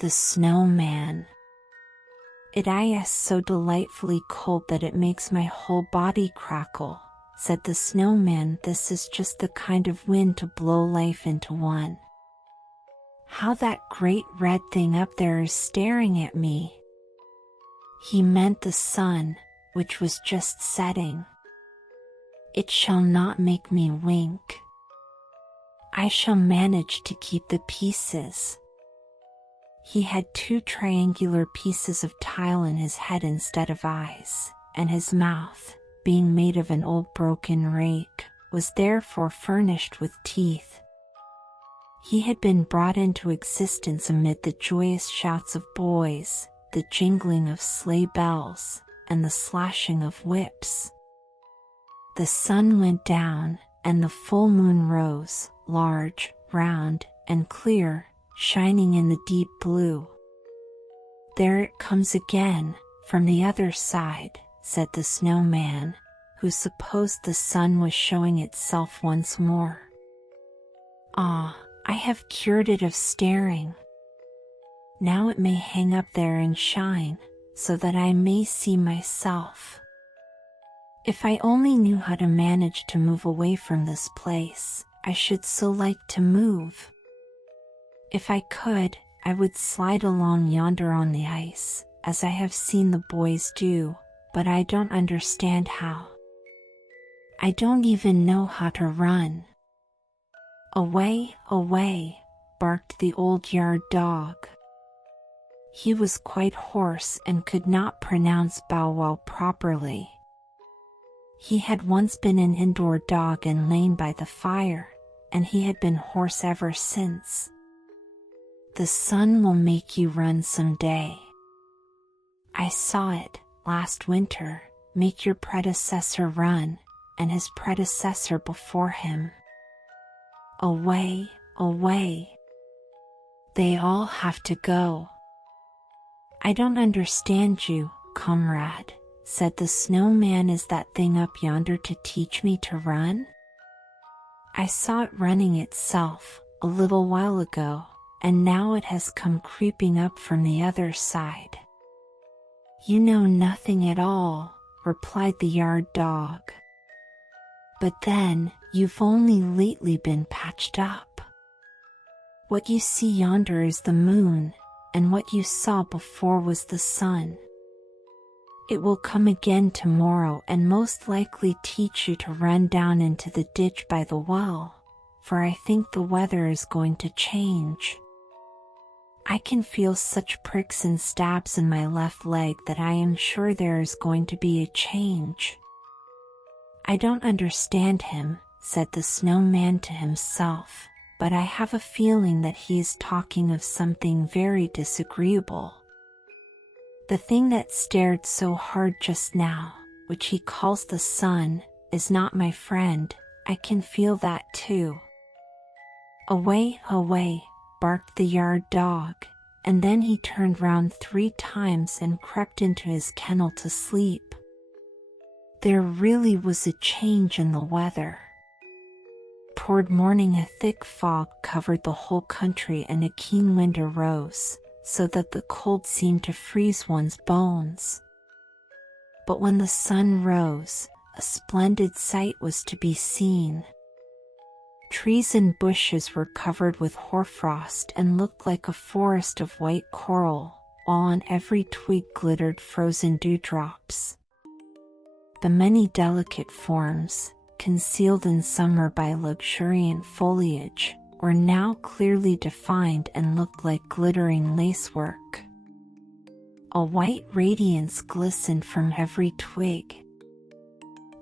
The snowman. "It is so delightfully cold that it makes my whole body crackle," said the snowman. "This is just the kind of wind to blow life into one. How that great red thing up there is staring at me." He meant the sun, which was just setting. "It shall not make me wink. I shall manage to keep the pieces." He had 2 triangular pieces of tile in his head instead of eyes, and his mouth, being made of an old broken rake, was therefore furnished with teeth. He had been brought into existence amid the joyous shouts of boys, the jingling of sleigh bells, and the slashing of whips. The sun went down, and the full moon rose, large, round, and clear, shining in the deep blue. "There it comes again, from the other side," said the snowman, who supposed the sun was showing itself once more. "Ah, I have cured it of staring. Now it may hang up there and shine, so that I may see myself. If I only knew how to manage to move away from this place, I should so like to move. If I could, I would slide along yonder on the ice, as I have seen the boys do, but I don't understand how. I don't even know how to run." "Away, away," barked the old yard dog. He was quite hoarse and could not pronounce bow wow properly. He had once been an indoor dog and lain by the fire, and he had been hoarse ever since. "The sun will make you run some day. I saw it, last winter, make your predecessor run, and his predecessor before him. Away, away. They all have to go." "I don't understand you, comrade," said the snowman. "Is that thing up yonder to teach me to run? I saw it running itself, a little while ago, and now it has come creeping up from the other side." "You know nothing at all," replied the yard dog. "But then, you've only lately been patched up. What you see yonder is the moon, and what you saw before was the sun. It will come again tomorrow and most likely teach you to run down into the ditch by the well, for I think the weather is going to change. I can feel such pricks and stabs in my left leg that I am sure there is going to be a change." "I don't understand him," said the snowman to himself, "but I have a feeling that he is talking of something very disagreeable. The thing that stared so hard just now, which he calls the sun, is not my friend. I can feel that too." "Away, away," barked the yard dog, and then he turned round 3 times and crept into his kennel to sleep. There really was a change in the weather. Toward morning a thick fog covered the whole country and a keen wind arose, so that the cold seemed to freeze one's bones. But when the sun rose, a splendid sight was to be seen. Trees and bushes were covered with hoarfrost and looked like a forest of white coral, while on every twig glittered frozen dewdrops. The many delicate forms, concealed in summer by luxuriant foliage, were now clearly defined and looked like glittering lacework. A white radiance glistened from every twig.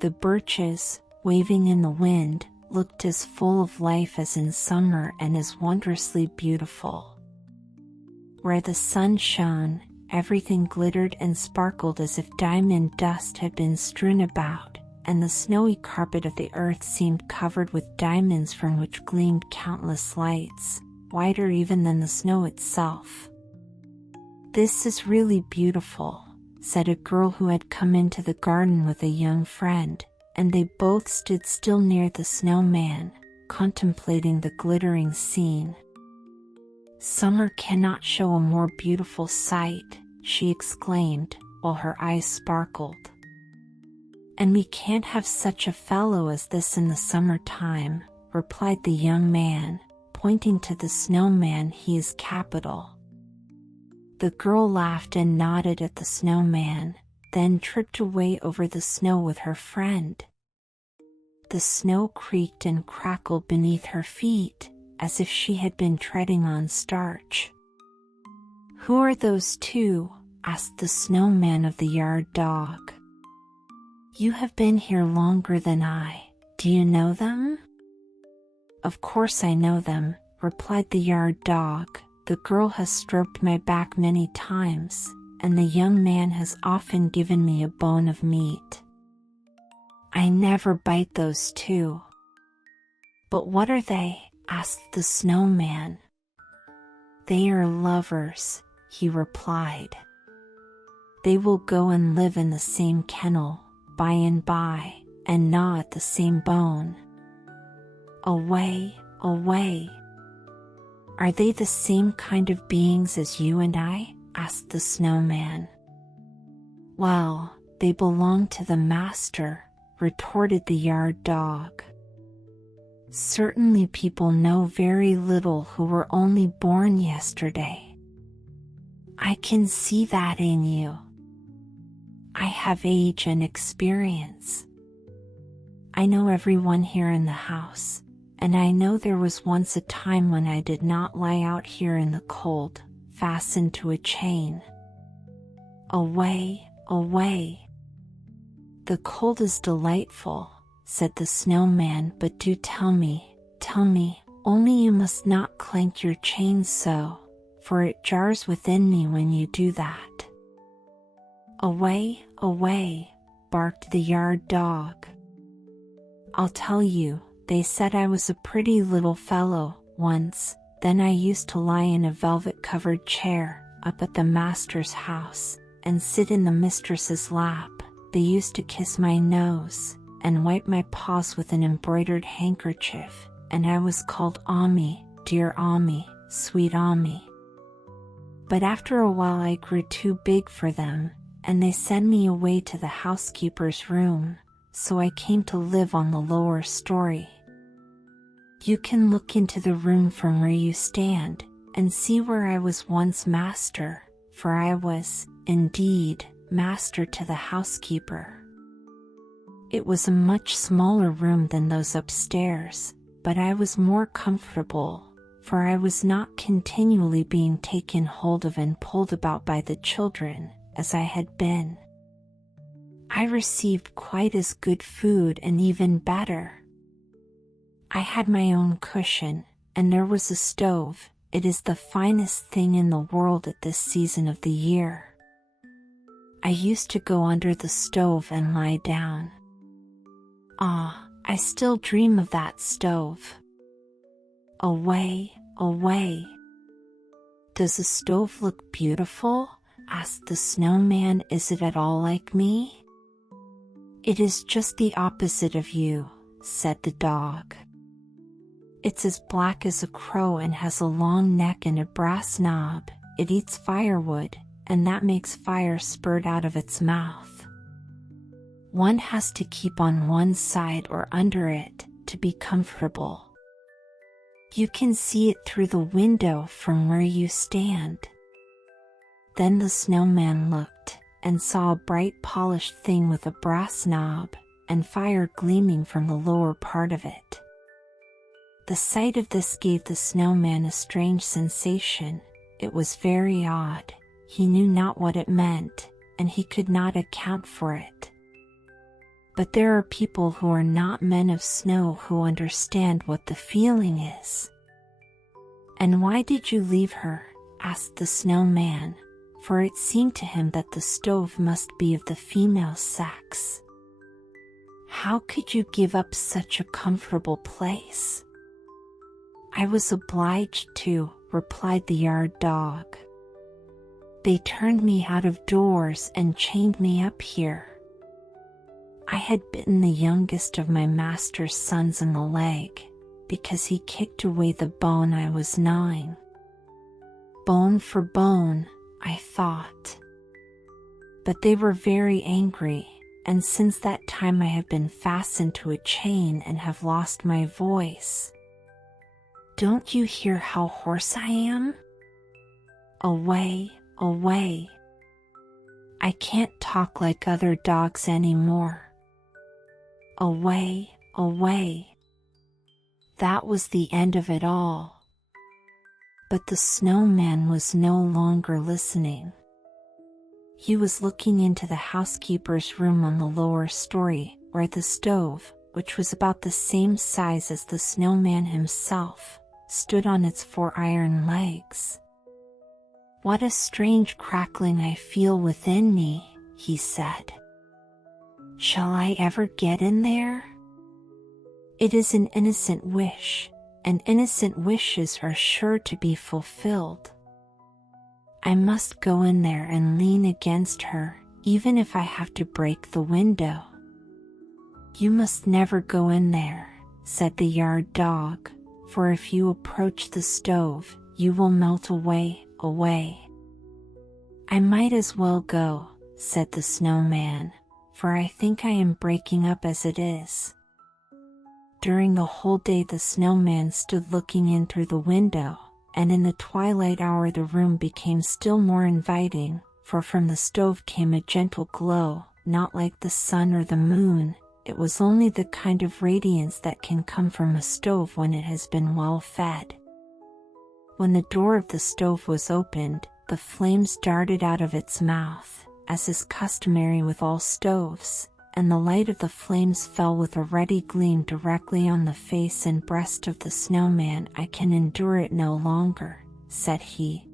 The birches, waving in the wind, looked as full of life as in summer and as wondrously beautiful. Where the sun shone, everything glittered and sparkled as if diamond dust had been strewn about, and the snowy carpet of the earth seemed covered with diamonds from which gleamed countless lights, whiter even than the snow itself. "This is really beautiful," said a girl who had come into the garden with a young friend, and they both stood still near the snowman, contemplating the glittering scene. Summer cannot show a more beautiful sight, she exclaimed, while her eyes sparkled. And we can't have such a fellow as this in the summer-time, replied the young man, pointing to the snowman. He is capital. The girl laughed and nodded at the snowman, then tripped away over the snow with her friend. The snow creaked and crackled beneath her feet, as if she had been treading on starch. "Who are those two?" asked the snowman of the yard dog. "You have been here longer than I. Do you know them?" "Of course I know them," replied the yard dog. "The girl has stroked my back many times, and the young man has often given me a bone of meat." "I never bite those two." "But what are they?" asked the snowman. "They are lovers," he replied. "They will go and live in the same kennel, by and by, and gnaw at the same bone." "Away, away." "Are they the same kind of beings as you and I?" asked the snowman. "Well, they belong to the master," retorted the yard dog. "Certainly people know very little who were only born yesterday. I can see that in you. I have age and experience. I know everyone here in the house, and I know there was once a time when I did not lie out here in the cold, fastened to a chain. Away, away." "The cold is delightful," said the snowman, "but do tell me, only you must not clank your chain so, for it jars within me when you do that." "Away, away," barked the yard dog. "I'll tell you, they said I was a pretty little fellow, once, then I used to lie in a velvet-covered chair, up at the master's house, and sit in the mistress's lap. They used to kiss my nose, and wipe my paws with an embroidered handkerchief, and I was called Ami, dear Ami, sweet Ami. But after a while I grew too big for them, and they sent me away to the housekeeper's room, so I came to live on the lower story. You can look into the room from where you stand, and see where I was once master, for I was, indeed, master to the housekeeper. It was a much smaller room than those upstairs, but I was more comfortable, for I was not continually being taken hold of and pulled about by the children, as I had been. I received quite as good food and even better. I had my own cushion, and there was a stove. It is the finest thing in the world at this season of the year. I used to go under the stove and lie down. Ah, I still dream of that stove. Away, away. Does a stove look beautiful? Asked the snowman. Is it at all like me? It is just the opposite of you, said the dog. It's as black as a crow and has a long neck and a brass knob. It eats firewood, and that makes fire spurt out of its mouth. One has to keep on one side or under it to be comfortable. You can see it through the window from where you stand. Then the snowman looked and saw a bright polished thing with a brass knob and fire gleaming from the lower part of it. The sight of this gave the snowman a strange sensation. It was very odd. He knew not what it meant, and he could not account for it. But there are people who are not men of snow who understand what the feeling is. And why did you leave her? Asked the snowman, for it seemed to him that the stove must be of the female sex. How could you give up such a comfortable place? I was obliged to, replied the yard dog. They turned me out of doors and chained me up here. I had bitten the youngest of my master's sons in the leg, because he kicked away the bone I was gnawing. bone for bone, I thought. But they were very angry, and since that time I have been fastened to a chain and have lost my voice. Don't you hear how hoarse I am? Away, away. I can't talk like other dogs anymore. Away, away. That was the end of it all. But the snowman was no longer listening. He was looking into the housekeeper's room on the lower story, where the stove, which was about the same size as the snowman himself, stood on its 4 iron legs. What a strange crackling I feel within me, he said. Shall I ever get in there? It is an innocent wish, and innocent wishes are sure to be fulfilled. I must go in there and lean against her, even if I have to break the window. You must never go in there, said the yard dog, for if you approach the stove, you will melt away, away. I might as well go, said the snowman, for I think I am breaking up as it is. During the whole day the snowman stood looking in through the window, and in the twilight hour the room became still more inviting, for from the stove came a gentle glow, not like the sun or the moon. It was only the kind of radiance that can come from a stove when it has been well fed. When the door of the stove was opened, the flames darted out of its mouth, as is customary with all stoves, and the light of the flames fell with a ruddy gleam directly on the face and breast of the snowman. I can endure it no longer, said he.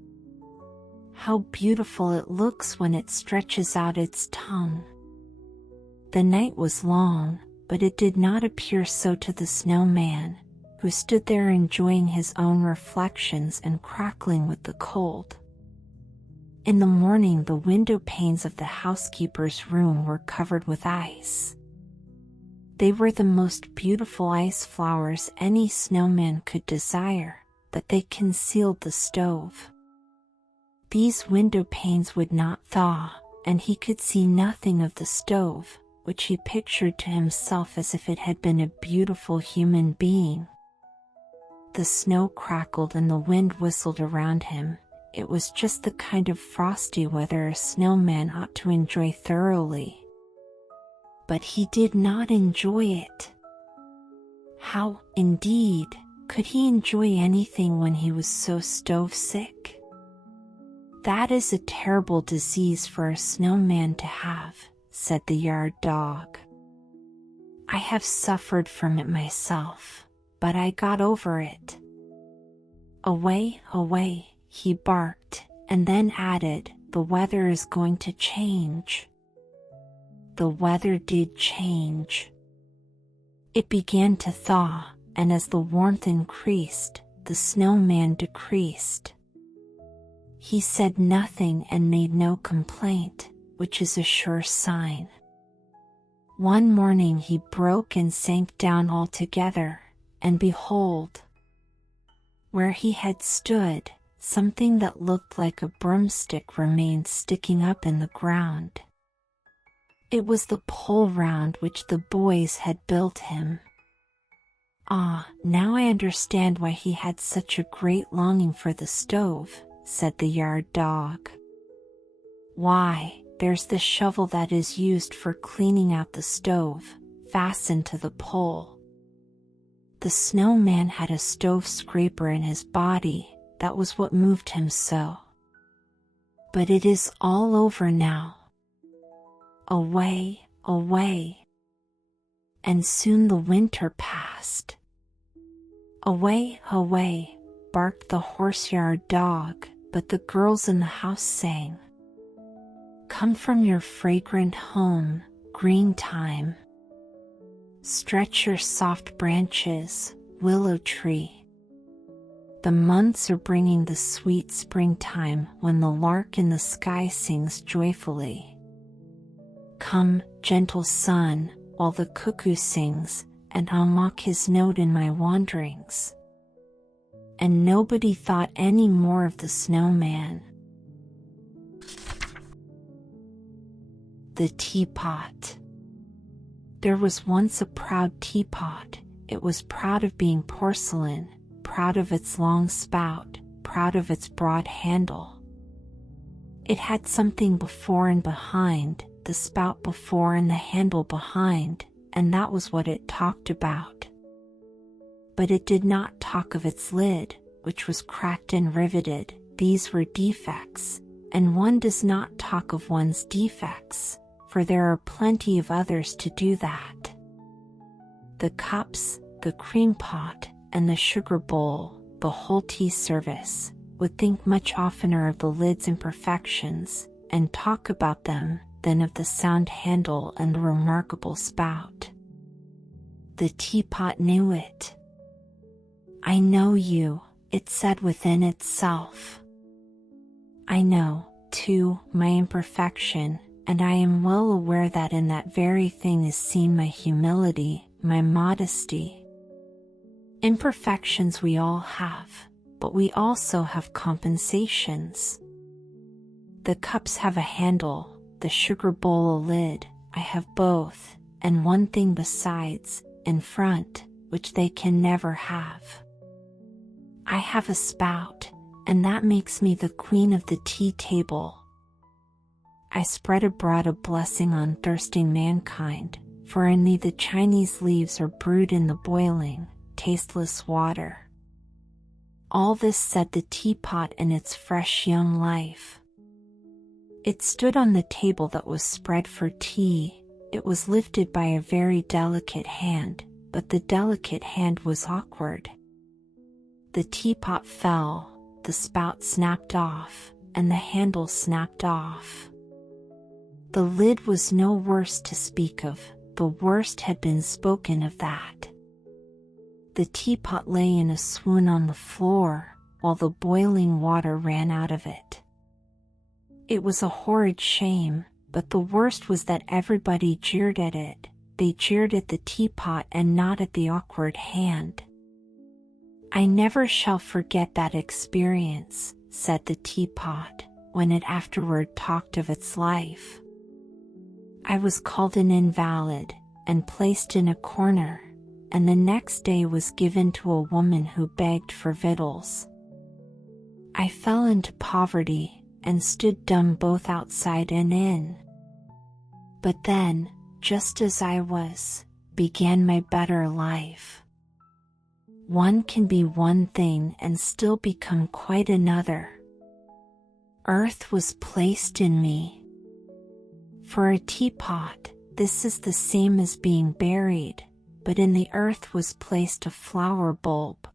How beautiful it looks when it stretches out its tongue. The night was long, but it did not appear so to the snowman, who stood there enjoying his own reflections and crackling with the cold. In the morning the window panes of the housekeeper's room were covered with ice. They were the most beautiful ice flowers any snowman could desire, but they concealed the stove. These window panes would not thaw, and he could see nothing of the stove, which he pictured to himself as if it had been a beautiful human being. The snow crackled and the wind whistled around him. It was just the kind of frosty weather a snowman ought to enjoy thoroughly. But he did not enjoy it. How, indeed, could he enjoy anything when he was so stove-sick? That is a terrible disease for a snowman to have, said the yard dog. I have suffered from it myself, but I got over it. Away, away, he barked, and then added, the weather is going to change. The weather did change. It began to thaw, and as the warmth increased, the snowman decreased. He said nothing and made no complaint, which is a sure sign. One morning he broke and sank down altogether, and behold, where he had stood, something that looked like a broomstick remained sticking up in the ground. It was the pole round which the boys had built him. Ah, now I understand why he had such a great longing for the stove, said the yard dog. Why, there's the shovel that is used for cleaning out the stove, fastened to the pole. The snowman had a stove scraper in his body, that was what moved him so. But it is all over now. Away, away. And soon the winter passed. Away, away, barked the horse-yard dog, but the girls in the house sang. Come from your fragrant home, green time. Stretch your soft branches, willow tree. The months are bringing the sweet springtime when the lark in the sky sings joyfully. Come, gentle sun, while the cuckoo sings, and I'll mock his note in my wanderings. and nobody thought any more of the snowman. The teapot. There was once a proud teapot. It was proud of being porcelain, proud of its long spout, proud of its broad handle. It had something before and behind, the spout before and the handle behind, and that was what it talked about. But it did not talk of its lid, which was cracked and riveted. These were defects, and one does not talk of one's defects, for there are plenty of others to do that. The cups, the cream pot, and the sugar bowl, the whole tea service, would think much oftener of the lid's imperfections, and talk about them, than of the sound handle and the remarkable spout. The teapot knew it. "I know you," it said within itself. "I know, too, my imperfection, and I am well aware that in that very thing is seen my humility, my modesty. Imperfections we all have, but we also have compensations. The cups have a handle, the sugar bowl a lid. I have both, and one thing besides, in front, which they can never have. I have a spout, and that makes me the queen of the tea table. I spread abroad a blessing on thirsting mankind, for in me the Chinese leaves are brewed in the boiling, tasteless water." All this said the teapot in its fresh young life. It stood on the table that was spread for tea. It was lifted by a very delicate hand, but the delicate hand was awkward. The teapot fell, the spout snapped off, and the handle snapped off. The lid was no worse to speak of, the worst had been spoken of that. The teapot lay in a swoon on the floor, while the boiling water ran out of it. It was a horrid shame, but the worst was that everybody jeered at it. They jeered at the teapot and not at the awkward hand. "I never shall forget that experience," said the teapot, when it afterward talked of its life. "I was called an invalid, and placed in a corner, and the next day was given to a woman who begged for victuals. I fell into poverty, and stood dumb both outside and in. But then, just as I was, began my better life. One can be one thing and still become quite another. Earth was placed in me. For a teapot, this is the same as being buried, but in the earth was placed a flower bulb.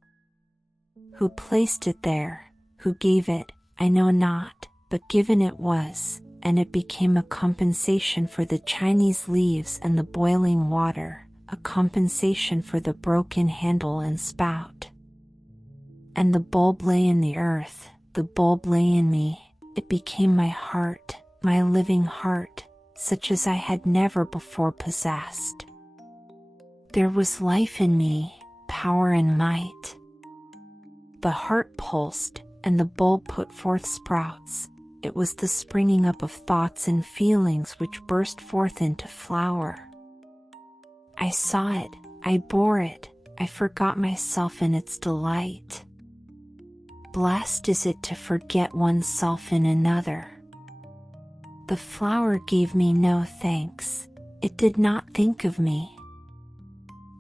Who placed it there, who gave it, I know not, but given it was, and it became a compensation for the Chinese leaves and the boiling water, a compensation for the broken handle and spout. And the bulb lay in the earth, the bulb lay in me, it became my heart, my living heart, such as I had never before possessed. There was life in me, power and might. The heart pulsed, and the bulb put forth sprouts. It was the springing up of thoughts and feelings which burst forth into flower. I saw it, I bore it, I forgot myself in its delight. Blessed is it to forget oneself in another. The flower gave me no thanks, it did not think of me.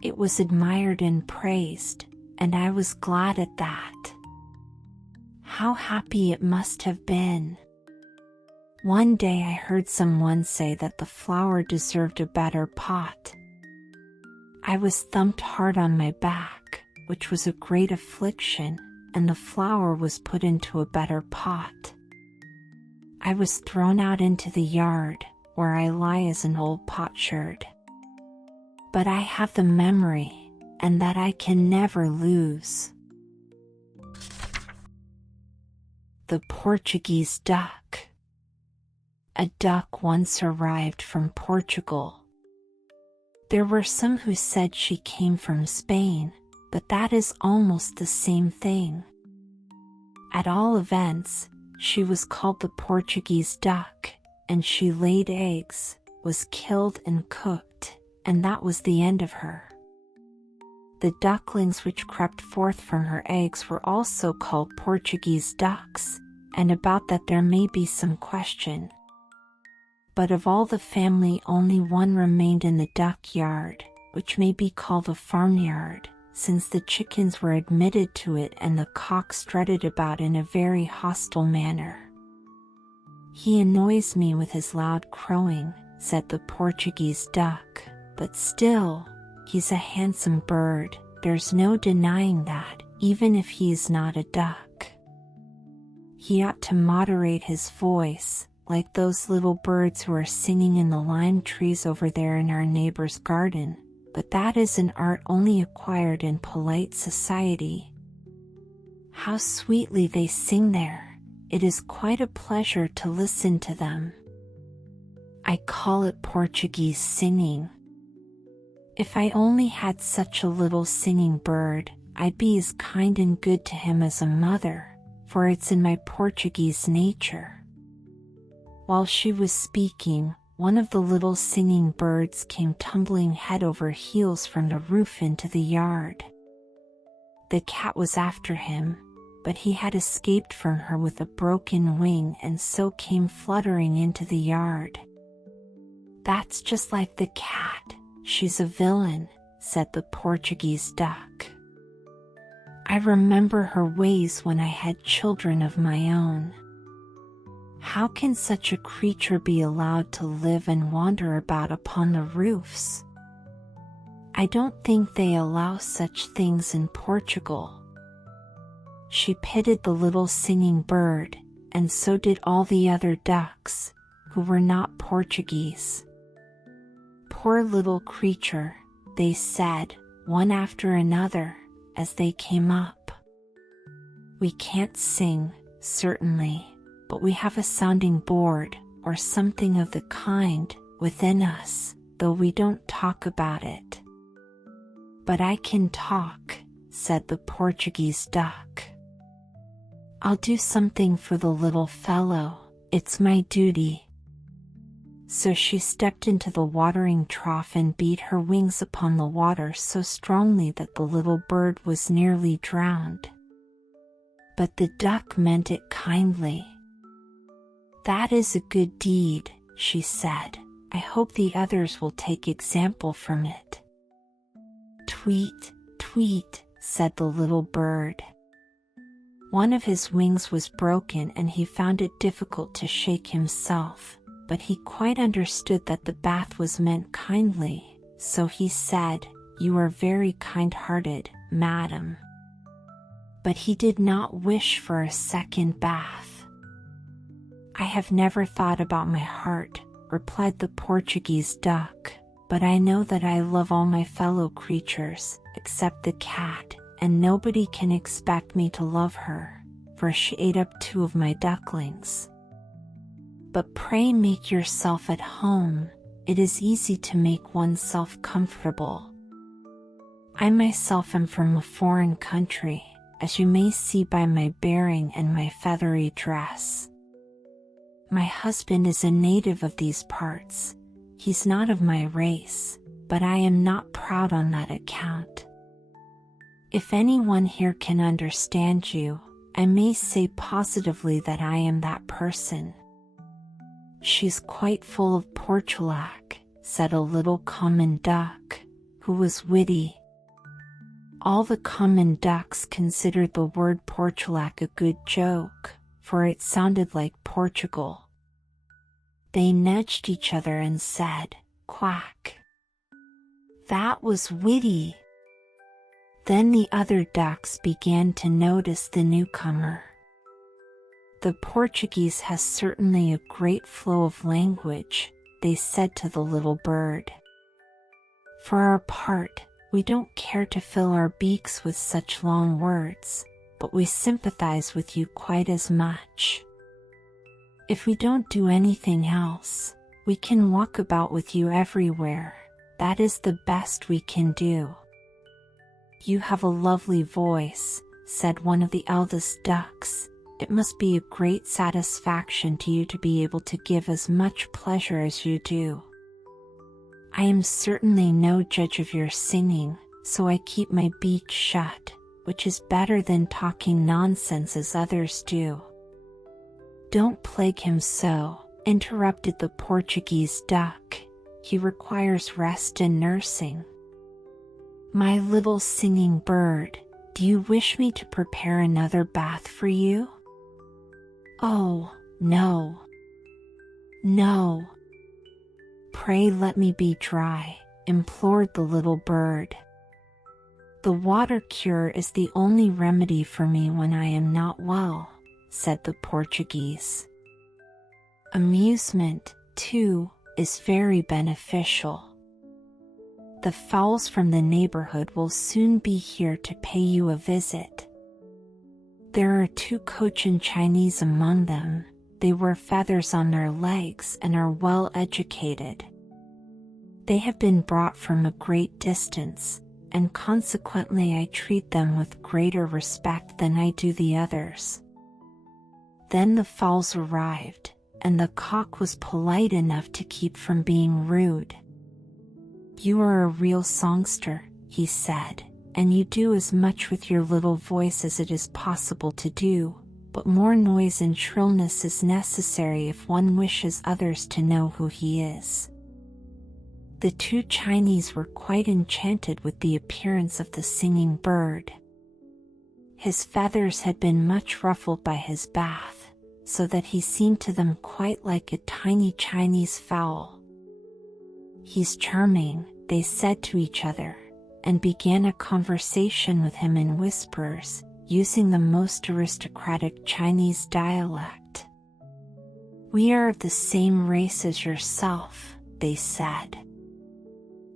It was admired and praised, and I was glad at that. How happy it must have been. One day I heard someone say that the flower deserved a better pot. I was thumped hard on my back, which was a great affliction, and the flower was put into a better pot. I was thrown out into the yard, where I lie as an old potsherd. But I have the memory, and that I can never lose. The Portuguese duck. A duck once arrived from Portugal. There were some who said she came from Spain, but that is almost the same thing. At all events, she was called the Portuguese duck, and she laid eggs, was killed and cooked, and that was the end of her. The ducklings which crept forth from her eggs were also called Portuguese ducks, and about that there may be some question. But of all the family only one remained in the duck yard, which may be called a farmyard, since the chickens were admitted to it and the cock strutted about in a very hostile manner. "He annoys me with his loud crowing," said the Portuguese duck, "but still, he's a handsome bird, there's no denying that, even if he is not a duck. He ought to moderate his voice, like those little birds who are singing in the lime trees over there in our neighbor's garden, but that is an art only acquired in polite society. How sweetly they sing there! It is quite a pleasure to listen to them. I call it Portuguese singing. If I only had such a little singing bird, I'd be as kind and good to him as a mother, for it's in my Portuguese nature." While she was speaking, one of the little singing birds came tumbling head over heels from the roof into the yard. The cat was after him, but he had escaped from her with a broken wing and so came fluttering into the yard. "That's just like the cat, she's a villain," said the Portuguese duck. "I remember her ways when I had children of my own. How can such a creature be allowed to live and wander about upon the roofs? I don't think they allow such things in Portugal." She pitied the little singing bird, and so did all the other ducks, who were not Portuguese. "Poor little creature," they said, one after another, as they came up. "We can't sing, certainly, but we have a sounding board, or something of the kind, within us, though we don't talk about it." "But I can talk," said the Portuguese duck. "I'll do something for the little fellow, it's my duty." So she stepped into the watering trough and beat her wings upon the water so strongly that the little bird was nearly drowned. But the duck meant it kindly. "That is a good deed," she said. "I hope the others will take example from it." "Tweet, tweet," said the little bird. One of his wings was broken and he found it difficult to shake himself, but he quite understood that the bath was meant kindly, so he said, "You are very kind-hearted, madam." But he did not wish for a second bath. "I have never thought about my heart," replied the Portuguese duck, "but I know that I love all my fellow creatures, except the cat, and nobody can expect me to love her, for she ate up 2 of my ducklings. But pray make yourself at home, it is easy to make oneself comfortable. I myself am from a foreign country, as you may see by my bearing and my feathery dress. My husband is a native of these parts. He's not of my race, but I am not proud on that account. If anyone here can understand you, I may say positively that I am that person." "She's quite full of portulac," said a little common duck, who was witty. All the common ducks considered the word portulac a good joke, for it sounded like Portugal. They nudged each other and said, "Quack." That was witty. Then the other ducks began to notice the newcomer. "The Portuguese has certainly a great flow of language," they said to the little bird. "For our part, we don't care to fill our beaks with such long words, but we sympathize with you quite as much. If we don't do anything else, we can walk about with you everywhere, that is the best we can do." "You have a lovely voice," said one of the eldest ducks, It must be a great satisfaction to you to be able to give as much pleasure as you do. I am certainly no judge of your singing, so I keep my beak shut, which is better than talking nonsense as others do." "Don't plague him so," interrupted the Portuguese duck. "He requires rest and nursing." "My little singing bird, do you wish me to prepare another bath for you?" "Oh, no. No. Pray let me be dry," implored the little bird. "The water cure is the only remedy for me when I am not well," said the Portuguese. "Amusement, too, is very beneficial. The fowls from the neighborhood will soon be here to pay you a visit. There are 2 Cochin Chinese among them. They wear feathers on their legs and are well educated. They have been brought from a great distance, and consequently I treat them with greater respect than I do the others." Then the fowls arrived, and the cock was polite enough to keep from being rude. "You are a real songster," he said, "and you do as much with your little voice as it is possible to do, but more noise and shrillness is necessary if one wishes others to know who he is." The 2 Chinese were quite enchanted with the appearance of the singing bird. His feathers had been much ruffled by his bath, so that he seemed to them quite like a tiny Chinese fowl. "He's charming," they said to each other, and began a conversation with him in whispers, using the most aristocratic Chinese dialect. "We are of the same race as yourself," they said.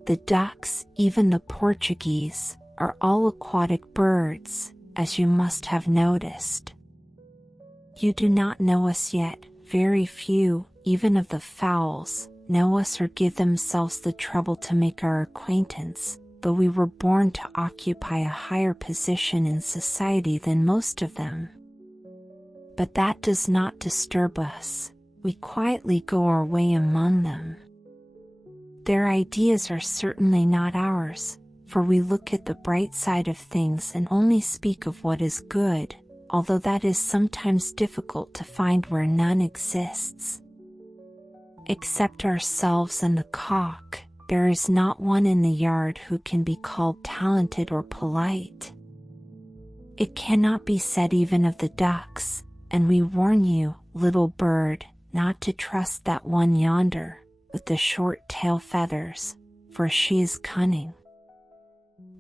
"The ducks, even the Portuguese, are all aquatic birds, as you must have noticed. You do not know us yet. Very few, even of the fowls, know us or give themselves the trouble to make our acquaintance, though we were born to occupy a higher position in society than most of them. But that does not disturb us. We quietly go our way among them. Their ideas are certainly not ours, for we look at the bright side of things and only speak of what is good, although that is sometimes difficult to find where none exists. Except ourselves and the cock, there is not one in the yard who can be called talented or polite. It cannot be said even of the ducks, and we warn you, little bird, not to trust that one yonder, with the short tail feathers, for she is cunning.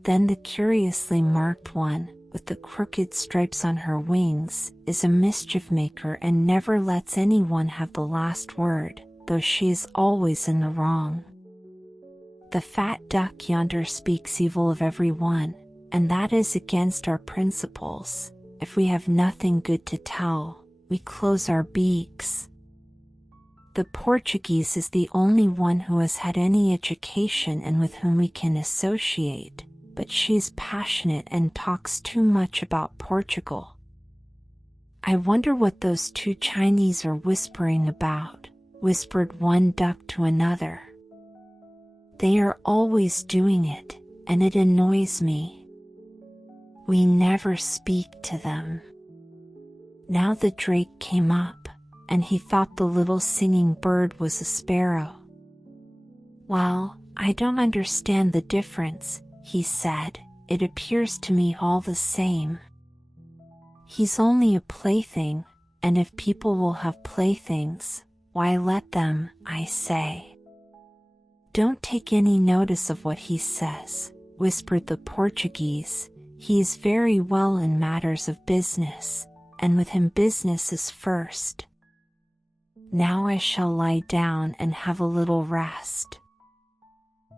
Then the curiously marked one, with the crooked stripes on her wings, is a mischief maker and never lets anyone have the last word, though she is always in the wrong. The fat duck yonder speaks evil of everyone, and that is against our principles. If we have nothing good to tell, we close our beaks. The Portuguese is the only one who has had any education and with whom we can associate, but she is passionate and talks too much about Portugal. I wonder what those 2 Chinese are whispering about, whispered one duck to another. They are always doing it, and it annoys me. We never speak to them. Now the drake came up, and he thought the little singing bird was a sparrow. "Well, I don't understand the difference," he said. "It appears to me all the same. He's only a plaything, and if people will have playthings, why let them, I say." "Don't take any notice of what he says," whispered the Portuguese. "He is very well in matters of business, and with him business is first. Now I shall lie down and have a little rest.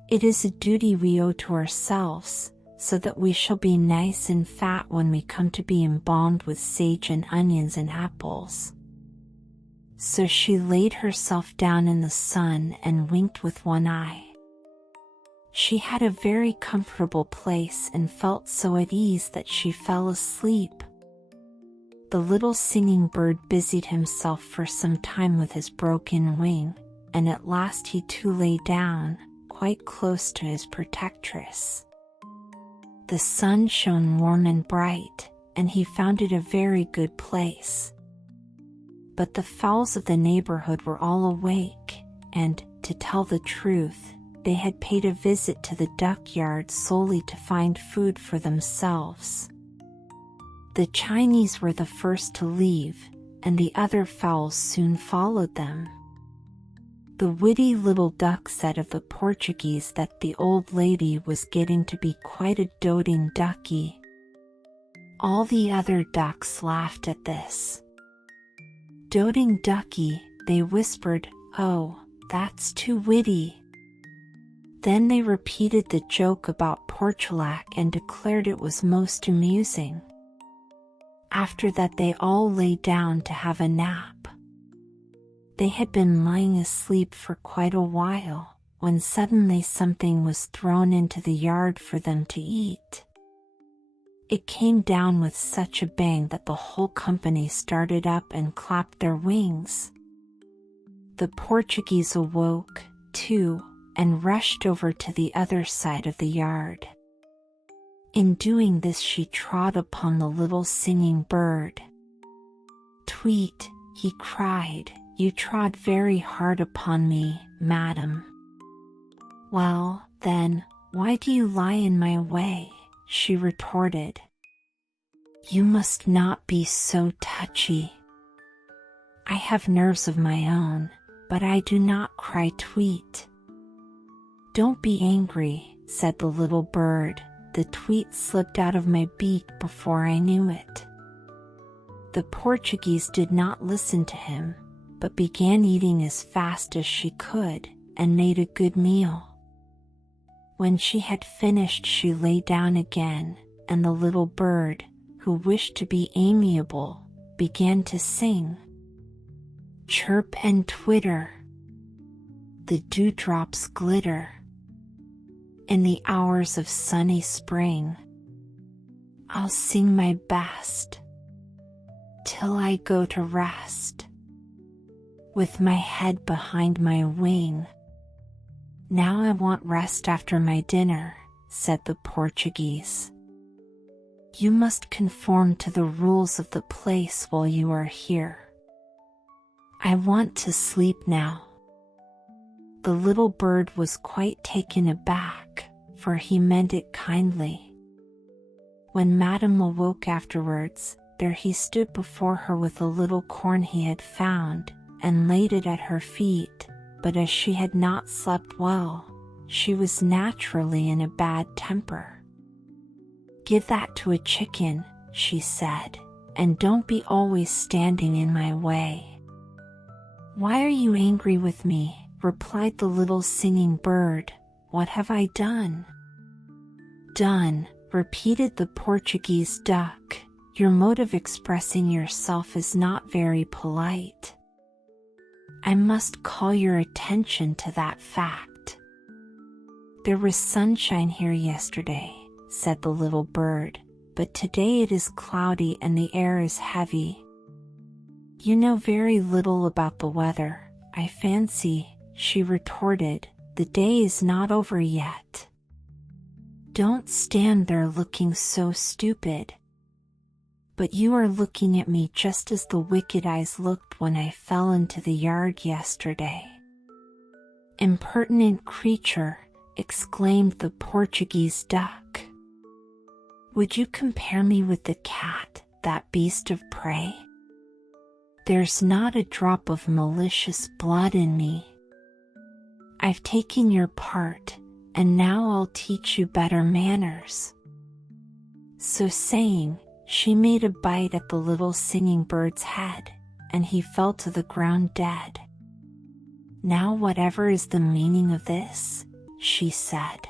It is a duty we owe to ourselves, so that we shall be nice and fat when we come to be embalmed with sage and onions and apples." So she laid herself down in the sun and winked with one eye. She had a very comfortable place and felt so at ease that she fell asleep. The little singing bird busied himself for some time with his broken wing, and at last he too lay down, quite close to his protectress. The sun shone warm and bright, and he found it a very good place. But the fowls of the neighborhood were all awake, and, to tell the truth, they had paid a visit to the duck yard solely to find food for themselves. The Chinese were the first to leave, and the other fowls soon followed them. The witty little duck said of the Portuguese that the old lady was getting to be quite a doting ducky. All the other ducks laughed at this. "Doting ducky," they whispered, "oh, that's too witty." Then they repeated the joke about Portulac and declared it was most amusing. After that they all lay down to have a nap. They had been lying asleep for quite a while, when suddenly something was thrown into the yard for them to eat. It came down with such a bang that the whole company started up and clapped their wings. The Portuguese awoke, too, and rushed over to the other side of the yard. In doing this she trod upon the little singing bird. "Tweet," he cried, "you trod very hard upon me, madam." "Well, then, why do you lie in my way?" she retorted. "You must not be so touchy. I have nerves of my own, but I do not cry tweet." "Don't be angry," said the little bird. "The tweet slipped out of my beak before I knew it." The Portuguese did not listen to him, but began eating as fast as she could, and made a good meal. When she had finished she lay down again, and the little bird, who wished to be amiable, began to sing. Chirp and twitter, the dewdrops glitter. In the hours of sunny spring, I'll sing my best, till I go to rest, with my head behind my wing. "Now I want rest after my dinner," said the Portuguese. "You must conform to the rules of the place while you are here. I want to sleep now." The little bird was quite taken aback, for he meant it kindly. When Madame awoke afterwards, there he stood before her with a little corn he had found, and laid it at her feet, but as she had not slept well, she was naturally in a bad temper. "Give that to a chicken," she said, "and don't be always standing in my way." "Why are you angry with me?" replied the little singing bird. "What have I done?" "Done," repeated the Portuguese duck. "Your mode of expressing yourself is not very polite. I must call your attention to that fact." "There was sunshine here yesterday," said the little bird, "but today it is cloudy and the air is heavy." "You know very little about the weather, I fancy," she retorted. "The day is not over yet. Don't stand there looking so stupid. But you are looking at me just as the wicked eyes looked when I fell into the yard yesterday." "Impertinent creature," exclaimed the Portuguese duck. "Would you compare me with the cat, that beast of prey? There's not a drop of malicious blood in me. I've taken your part, and now I'll teach you better manners." So saying, she made a bite at the little singing bird's head, and he fell to the ground dead. "Now whatever is the meaning of this?" she said.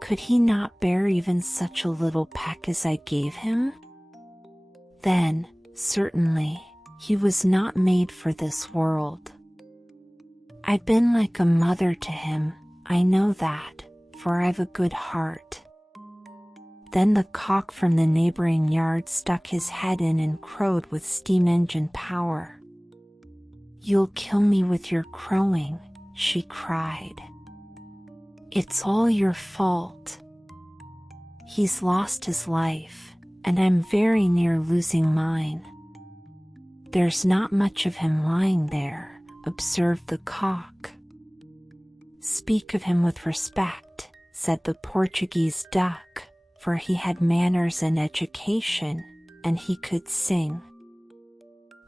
"Could he not bear even such a little peck as I gave him? Then, certainly, he was not made for this world. I've been like a mother to him, I know that, for I've a good heart." Then the cock from the neighboring yard stuck his head in and crowed with steam engine power. "You'll kill me with your crowing," she cried. "It's all your fault. He's lost his life, and I'm very near losing mine." "There's not much of him lying there," observed the cock. "Speak of him with respect," said the Portuguese duck, for he had manners and education, and he could sing.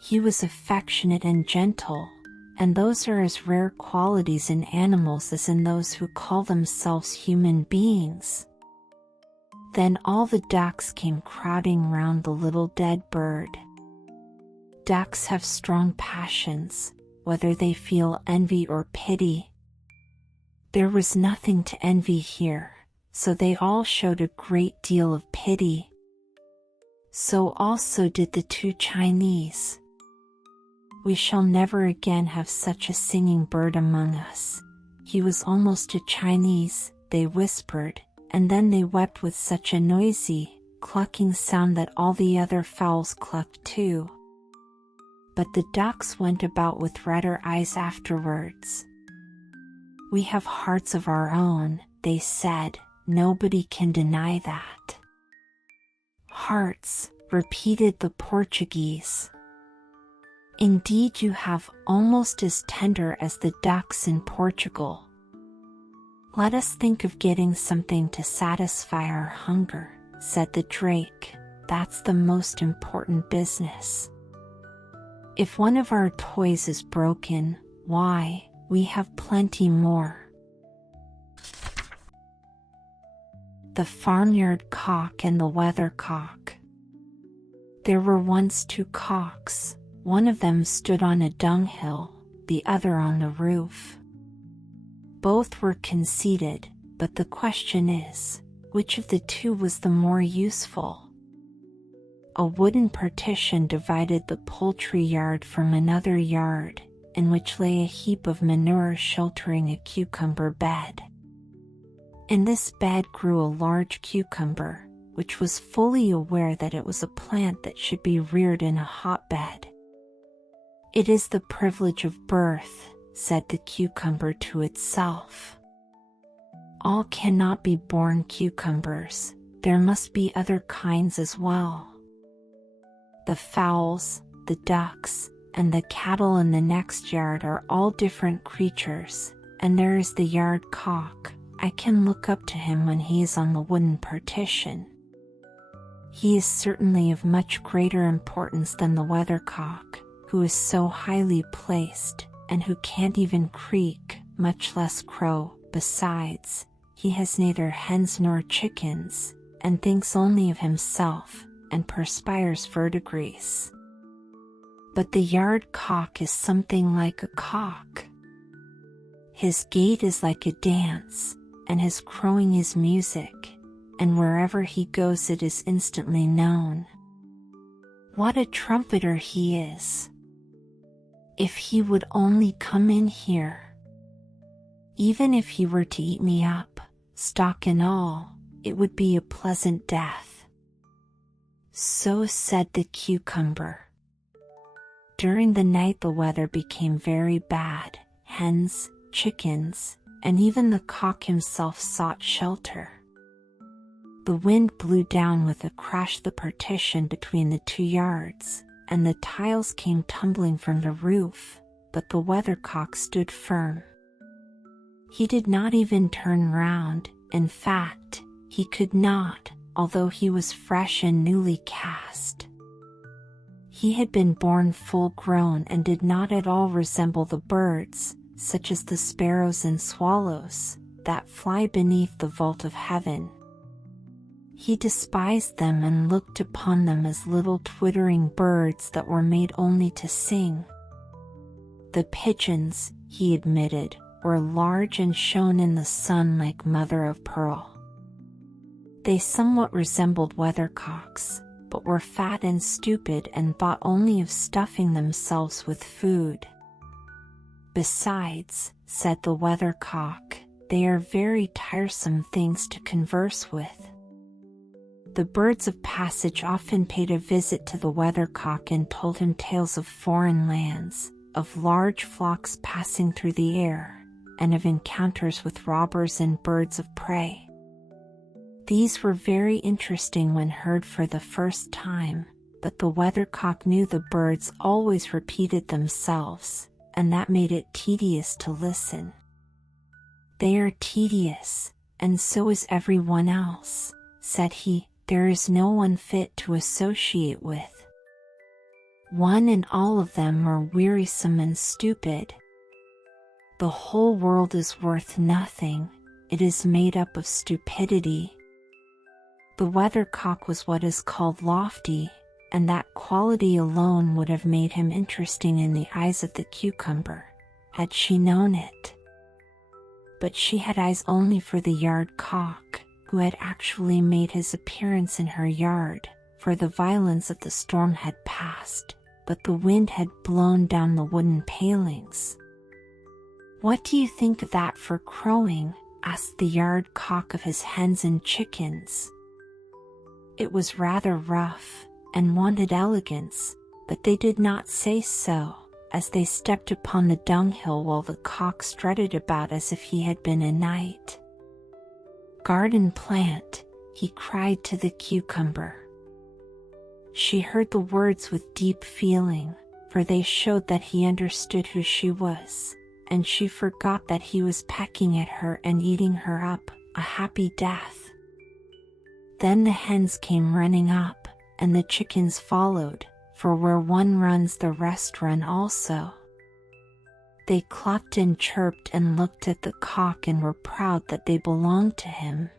He was affectionate and gentle, and those are as rare qualities in animals as in those who call themselves human beings. Then all the ducks came crowding round the little dead bird. Ducks have strong passions, whether they feel envy or pity. There was nothing to envy here, so they all showed a great deal of pity. So also did the two Chinese. "We shall never again have such a singing bird among us. He was almost a Chinese," they whispered, and then they wept with such a noisy, clucking sound that all the other fowls clucked too. But the ducks went about with redder eyes afterwards. "We have hearts of our own," they said, "nobody can deny that." "Hearts," repeated the Portuguese. "Indeed you have, almost as tender as the ducks in Portugal. Let us think of getting something to satisfy our hunger," said the drake. "That's the most important business. If one of our toys is broken, why, we have plenty more." The Farmyard Cock and the Weathercock. There were once two cocks. One of them stood on a dunghill, the other on the roof. Both were conceited, but the question is, which of the two was the more useful? A wooden partition divided the poultry yard from another yard, in which lay a heap of manure sheltering a cucumber bed. In this bed grew a large cucumber, which was fully aware that it was a plant that should be reared in a hotbed. "It is the privilege of birth," said the cucumber to itself. "All cannot be born cucumbers, there must be other kinds as well. The fowls, the ducks, and the cattle in the next yard are all different creatures, and there is the yard cock. I can look up to him when he is on the wooden partition. He is certainly of much greater importance than the weathercock, who is so highly placed, and who can't even creak, much less crow. Besides, he has neither hens nor chickens, and thinks only of himself, and perspires verdigris. But the yard cock is something like a cock. His gait is like a dance, and his crowing is music, and wherever he goes it is instantly known. What a trumpeter he is! If he would only come in here! Even if he were to eat me up, stock and all, it would be a pleasant death." So said the cucumber. During the night the weather became very bad. Hens, chickens, and even the cock himself sought shelter. The wind blew down with a crash the partition between the two yards, and the tiles came tumbling from the roof, but the weathercock stood firm. He did not even turn round, in fact, he could not, although he was fresh and newly cast. He had been born full grown and did not at all resemble the birds, such as the sparrows and swallows, that fly beneath the vault of heaven. He despised them and looked upon them as little twittering birds that were made only to sing. The pigeons, he admitted, were large and shone in the sun like mother of pearl. They somewhat resembled weathercocks, but were fat and stupid and thought only of stuffing themselves with food. "Besides," said the weathercock, "they are very tiresome things to converse with. The birds of passage often paid a visit to the weathercock and told him tales of foreign lands, of large flocks passing through the air, and of encounters with robbers and birds of prey. These were very interesting when heard for the first time, but the weathercock knew the birds always repeated themselves, and that made it tedious to listen. "They are tedious, and so is everyone else," said he. "There is no one fit to associate with. One and all of them are wearisome and stupid. The whole world is worth nothing, it is made up of stupidity." The weathercock was what is called lofty, and that quality alone would have made him interesting in the eyes of the cucumber, had she known it. But she had eyes only for the yard cock, who had actually made his appearance in her yard, for the violence of the storm had passed, but the wind had blown down the wooden palings. "What do you think of that for crowing?" asked the yard cock of his hens and chickens. It was rather rough, and wanted elegance, but they did not say so, as they stepped upon the dunghill while the cock strutted about as if he had been a knight. "Garden plant," he cried to the cucumber. She heard the words with deep feeling, for they showed that he understood who she was, and she forgot that he was pecking at her and eating her up, a happy death. Then the hens came running up, and the chickens followed, for where one runs the rest run also. They clucked and chirped and looked at the cock and were proud that they belonged to him.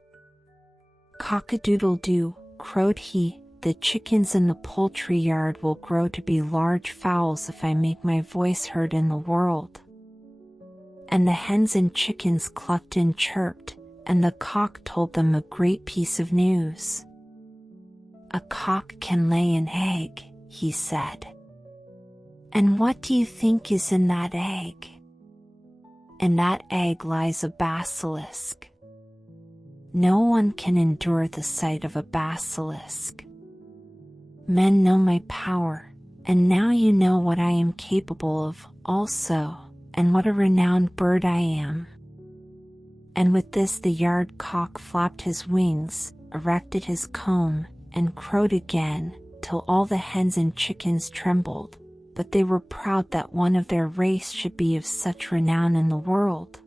"Cock-a-doodle-doo," crowed he, "the chickens in the poultry yard will grow to be large fowls if I make my voice heard in the world." And the hens and chickens clucked and chirped, and the cock told them a great piece of news. "A cock can lay an egg," he said. "And what do you think is in that egg?" "In that egg lies a basilisk. No one can endure the sight of a basilisk. Men know my power, and now you know what I am capable of, also, and what a renowned bird I am." And with this the yard cock flapped his wings, erected his comb, and crowed again, till all the hens and chickens trembled, but they were proud that one of their race should be of such renown in the world.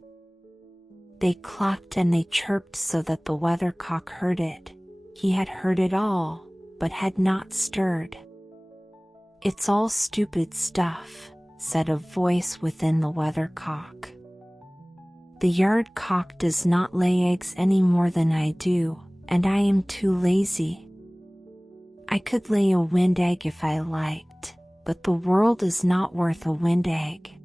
They clucked and they chirped so that the weathercock heard it. He had heard it all, but had not stirred. "It's all stupid stuff," said a voice within the weathercock. "The yard cock does not lay eggs any more than I do, and I am too lazy. I could lay a wind egg if I liked, but the world is not worth a wind egg.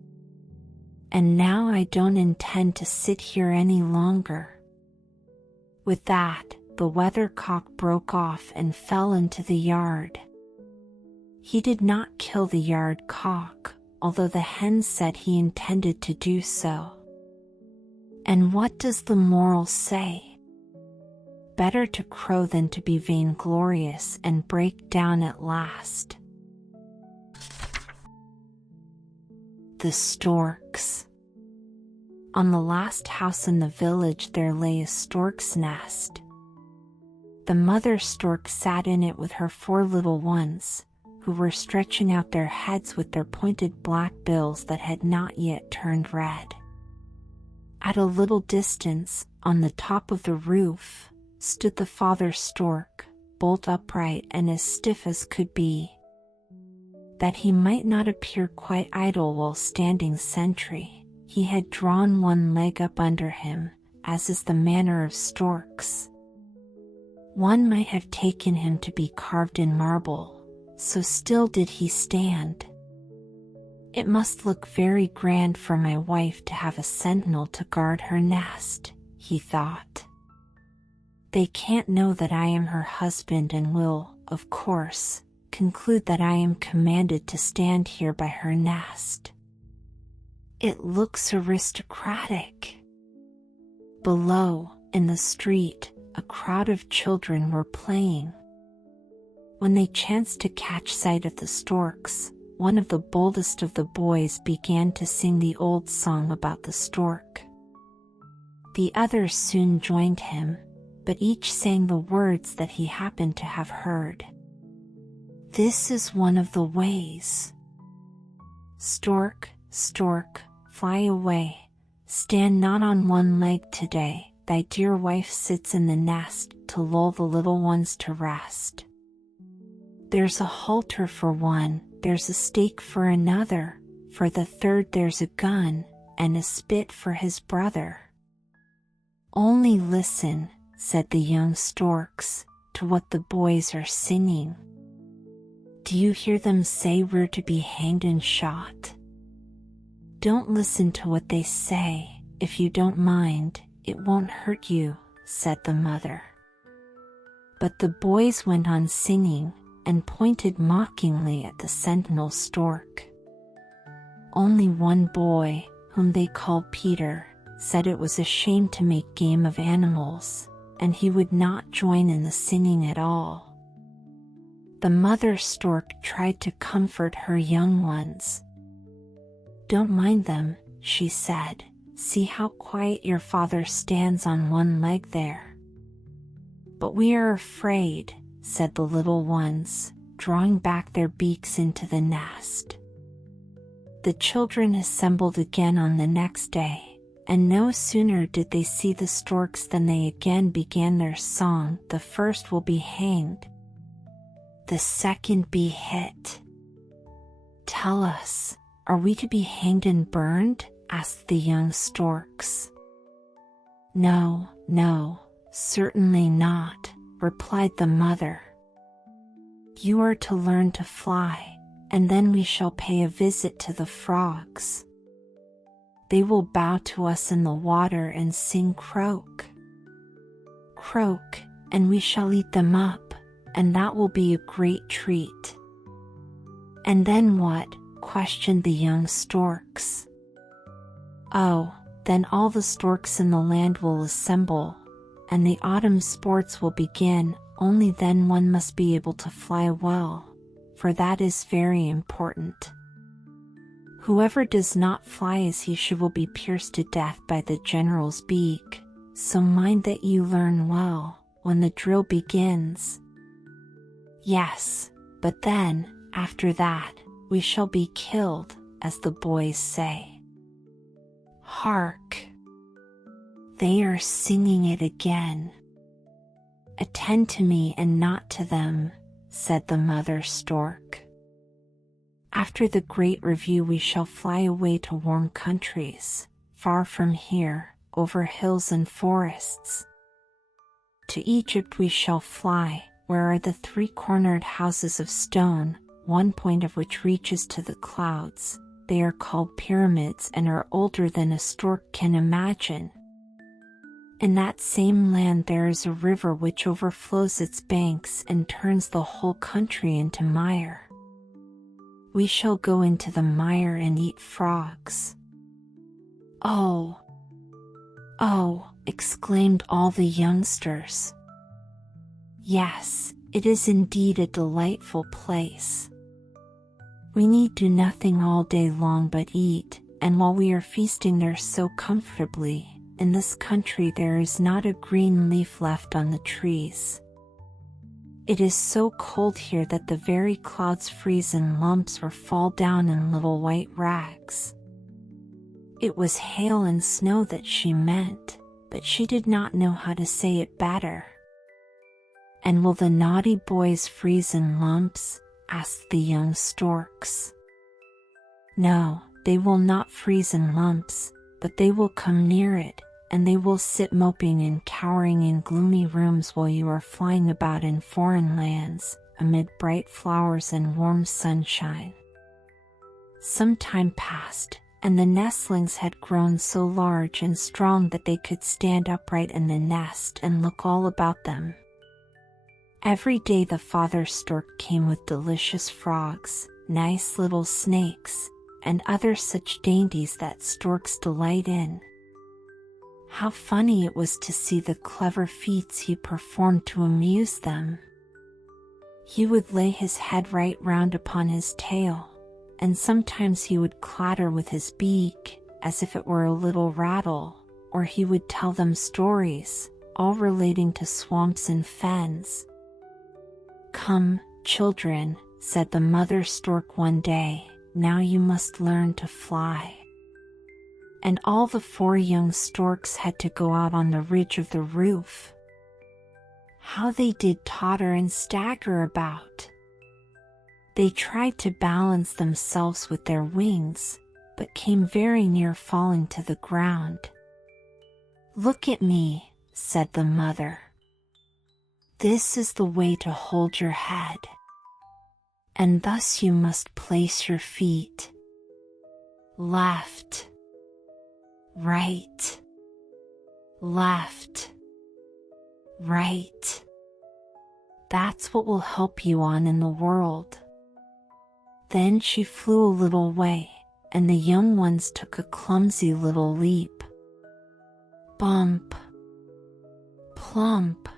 And now I don't intend to sit here any longer." With that, the weathercock broke off and fell into the yard. He did not kill the yard cock, although the hens said he intended to do so. And what does the moral say? Better to crow than to be vainglorious and break down at last. The Storks. On the last house in the village there lay a stork's nest. The mother stork sat in it with her 4 little ones, who were stretching out their heads with their pointed black bills that had not yet turned red. At a little distance, on the top of the roof, stood the father stork, bolt upright and as stiff as could be. That he might not appear quite idle while standing sentry, he had drawn one leg up under him, as is the manner of storks. One might have taken him to be carved in marble, so still did he stand. It must look very grand for my wife to have a sentinel to guard her nest, he thought. They can't know that I am her husband and will, of course, conclude that I am commanded to stand here by her nest. It looks aristocratic. Below, in the street, a crowd of children were playing. When they chanced to catch sight of the storks, one of the boldest of the boys began to sing the old song about the stork. The others soon joined him, but each sang the words that he happened to have heard. This is one of the ways. Stork, stork, fly away, stand not on one leg today, thy dear wife sits in the nest to lull the little ones to rest. There's a halter for one, there's a stake for another, for the third there's a gun, and a spit for his brother. Only listen, said the young storks, to what the boys are singing. Do you hear them say we're to be hanged and shot? Don't listen to what they say, if you don't mind, it won't hurt you, said the mother. But the boys went on singing, and pointed mockingly at the sentinel stork. Only one boy, whom they called Peter, said it was a shame to make game of animals, and he would not join in the singing at all. The mother stork tried to comfort her young ones. Don't mind them, she said, see how quiet your father stands on one leg there. But we are afraid, said the little ones, drawing back their beaks into the nest. The children assembled again on the next day, and no sooner did they see the storks than they again began their song. The first will be hanged, the second be hit. Tell us, are we to be hanged and burned? Asked the young storks. No, no, certainly not, replied the mother. You are to learn to fly, and then we shall pay a visit to the frogs. They will bow to us in the water and sing croak, croak, and we shall eat them up, and that will be a great treat. And then what? Questioned the young storks. Oh, then all the storks in the land will assemble, and the autumn sports will begin. Only then one must be able to fly well, for that is very important. Whoever does not fly as he should will be pierced to death by the general's beak, so mind that you learn well, when the drill begins. Yes, but then, after that, we shall be killed, as the boys say. Hark! They are singing it again. Attend to me and not to them, said the mother stork. After the great review we shall fly away to warm countries, far from here, over hills and forests. To Egypt we shall fly, where are the three-cornered houses of stone, one point of which reaches to the clouds. They are called pyramids and are older than a stork can imagine. In that same land there is a river which overflows its banks and turns the whole country into mire. We shall go into the mire and eat frogs. Oh! Oh! Exclaimed all the youngsters. Yes, it is indeed a delightful place. We need do nothing all day long but eat, and while we are feasting there so comfortably, in this country there is not a green leaf left on the trees. It is so cold here that the very clouds freeze in lumps or fall down in little white rags. It was hail and snow that she meant, but she did not know how to say it better. And will the naughty boys freeze in lumps? Asked the young storks. No, they will not freeze in lumps, but they will come near it, and they will sit moping and cowering in gloomy rooms while you are flying about in foreign lands, amid bright flowers and warm sunshine. Some time passed, and the nestlings had grown so large and strong that they could stand upright in the nest and look all about them. Every day the father stork came with delicious frogs, nice little snakes, and other such dainties that storks delight in. How funny it was to see the clever feats he performed to amuse them. He would lay his head right round upon his tail, and sometimes he would clatter with his beak, as if it were a little rattle, or he would tell them stories, all relating to swamps and fens. "Come, children," said the mother stork one day, "now you must learn to fly." And all the 4 young storks had to go out on the ridge of the roof. How they did totter and stagger about! They tried to balance themselves with their wings, but came very near falling to the ground. "Look at me," said the mother. "This is the way to hold your head. And thus you must place your feet. Left, right, left, right. That's what will help you on in the world." Then she flew a little way, and the young ones took a clumsy little leap. Bump, plump.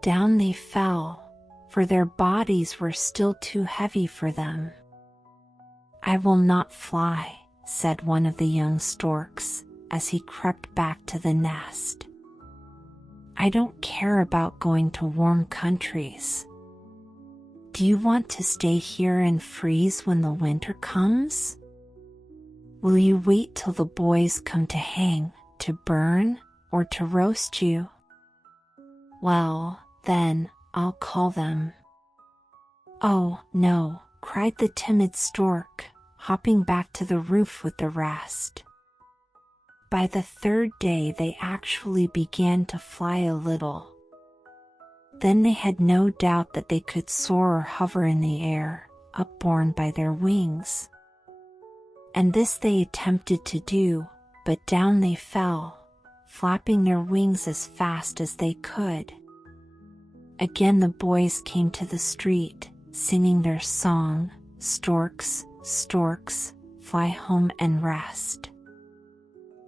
Down they fell, for their bodies were still too heavy for them. "I will not fly," said one of the young storks, as he crept back to the nest. "I don't care about going to warm countries. Do you want to stay here and freeze when the winter comes? Will you wait till the boys come to hang, to burn, or to roast you? Well, then, I'll call them." "Oh, no," cried the timid stork, hopping back to the roof with the rest. By the 3rd day they actually began to fly a little. Then they had no doubt that they could soar or hover in the air, upborne by their wings. And this they attempted to do, but down they fell, flapping their wings as fast as they could. Again the boys came to the street, singing their song, "Storks, storks, fly home and rest."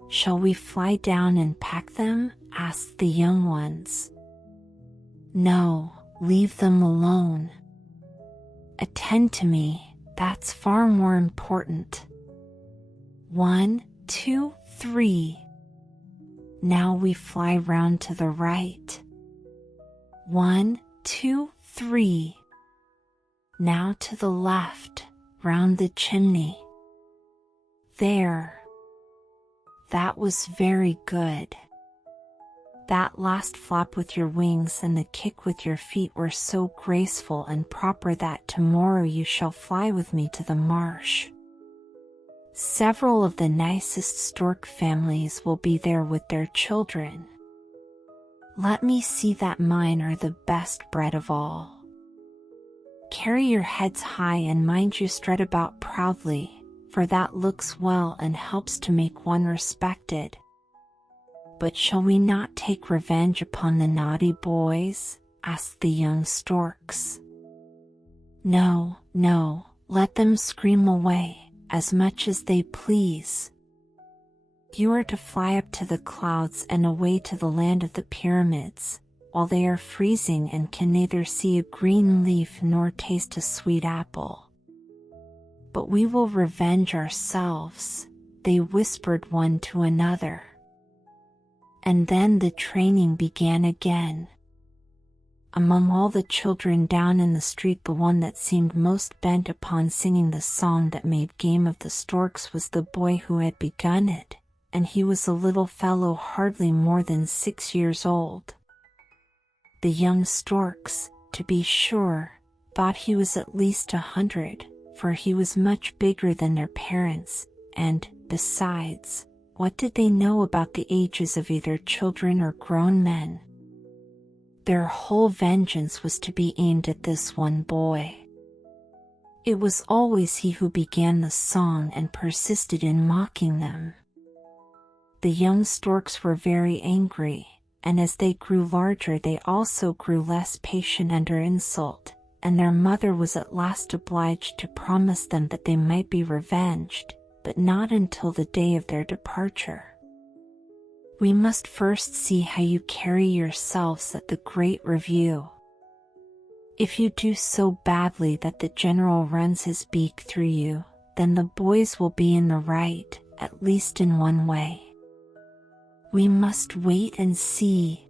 "Shall we fly down and pack them?" asked the young ones. "No, leave them alone. Attend to me, that's far more important. 1, 2, 3. Now we fly round to the right. 1, 2, 3. Now to the left, round the chimney. There. That was very good. That last flap with your wings and the kick with your feet were so graceful and proper that tomorrow you shall fly with me to the marsh. Several of the nicest stork families will be there with their children. Let me see that mine are the best bred of all. Carry your heads high and mind you strut about proudly, for that looks well and helps to make one respected. But shall we not take revenge upon the naughty boys?" asked the young storks. "No, no, let them scream away, as much as they please. You are to fly up to the clouds and away to the land of the pyramids, while they are freezing and can neither see a green leaf nor taste a sweet apple." "But we will revenge ourselves," they whispered one to another. And then the training began again. Among all the children down in the street, the one that seemed most bent upon singing the song that made game of the storks was the boy who had begun it, and he was a little fellow hardly more than 6 years old. The young storks, to be sure, thought he was at least 100, for he was much bigger than their parents, and, besides, what did they know about the ages of either children or grown men? Their whole vengeance was to be aimed at this one boy. It was always he who began the song and persisted in mocking them. The young storks were very angry, and as they grew larger they also grew less patient under insult, and their mother was at last obliged to promise them that they might be revenged, but not until the day of their departure. We must first see how you carry yourselves at the great review. If you do so badly that the general runs his beak through you, then the boys will be in the right, at least in one way. We must wait and see.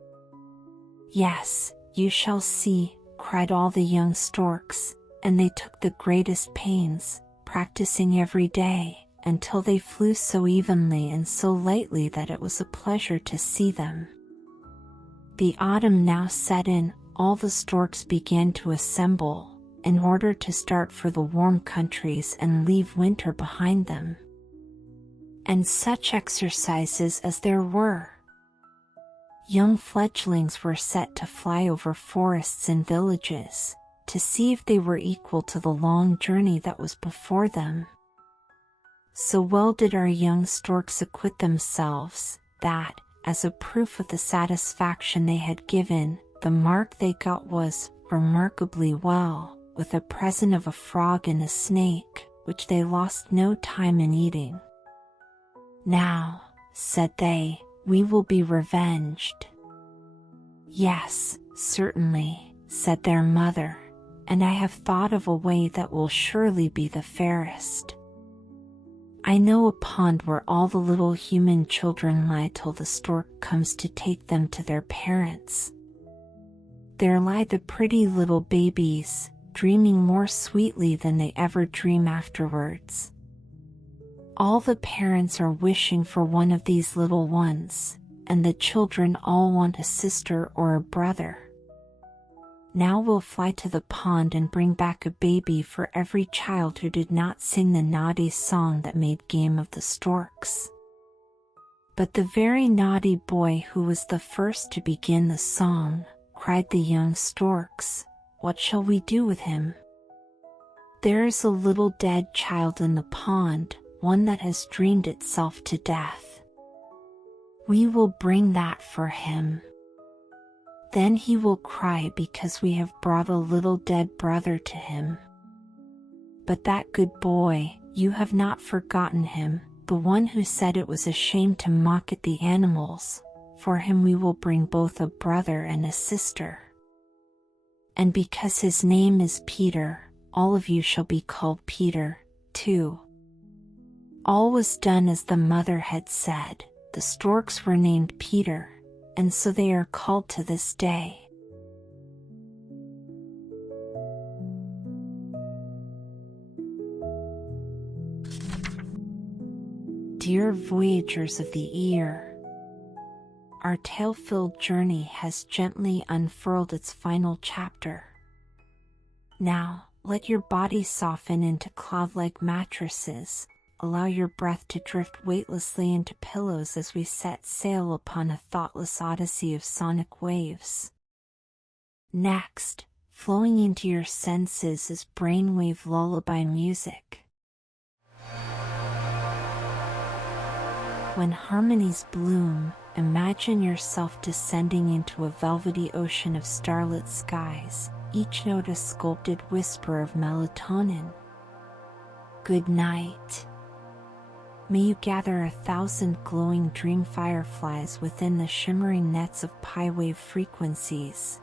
Yes, you shall see, cried all the young storks, and they took the greatest pains, practicing every day, until they flew so evenly and so lightly that it was a pleasure to see them. The autumn now set in. All the storks began to assemble, in order to start for the warm countries and leave winter behind them. And such exercises as there were! Young fledglings were set to fly over forests and villages, to see if they were equal to the long journey that was before them. So well did our young storks acquit themselves, that, as a proof of the satisfaction they had given, the mark they got was, remarkably well, with a present of a frog and a snake, which they lost no time in eating. Now, said they, we will be revenged. Yes, certainly, said their mother, and I have thought of a way that will surely be the fairest. I know a pond where all the little human children lie till the stork comes to take them to their parents. There lie the pretty little babies, dreaming more sweetly than they ever dream afterwards. All the parents are wishing for one of these little ones, and the children all want a sister or a brother. Now we'll fly to the pond and bring back a baby for every child who did not sing the naughty song that made game of the storks. But the very naughty boy who was the first to begin the song, cried the young storks, what shall we do with him? There is a little dead child in the pond, one that has dreamed itself to death. We will bring that for him. Then he will cry because we have brought a little dead brother to him. But that good boy, you have not forgotten him, the one who said it was a shame to mock at the animals. For him we will bring both a brother and a sister. And because his name is Peter, all of you shall be called Peter, too. All was done as the mother had said. The storks were named Peter, and so they are called to this day. Dear voyagers of the ear, our tale-filled journey has gently unfurled its final chapter. Now, let your body soften into cloud-like mattresses. Allow your breath to drift weightlessly into pillows as we set sail upon a thoughtless odyssey of sonic waves. Next, flowing into your senses is brainwave lullaby music. When harmonies bloom, imagine yourself descending into a velvety ocean of starlit skies, each note a sculpted whisper of melatonin. Good night. May you gather 1,000 glowing dream fireflies within the shimmering nets of pi wave frequencies.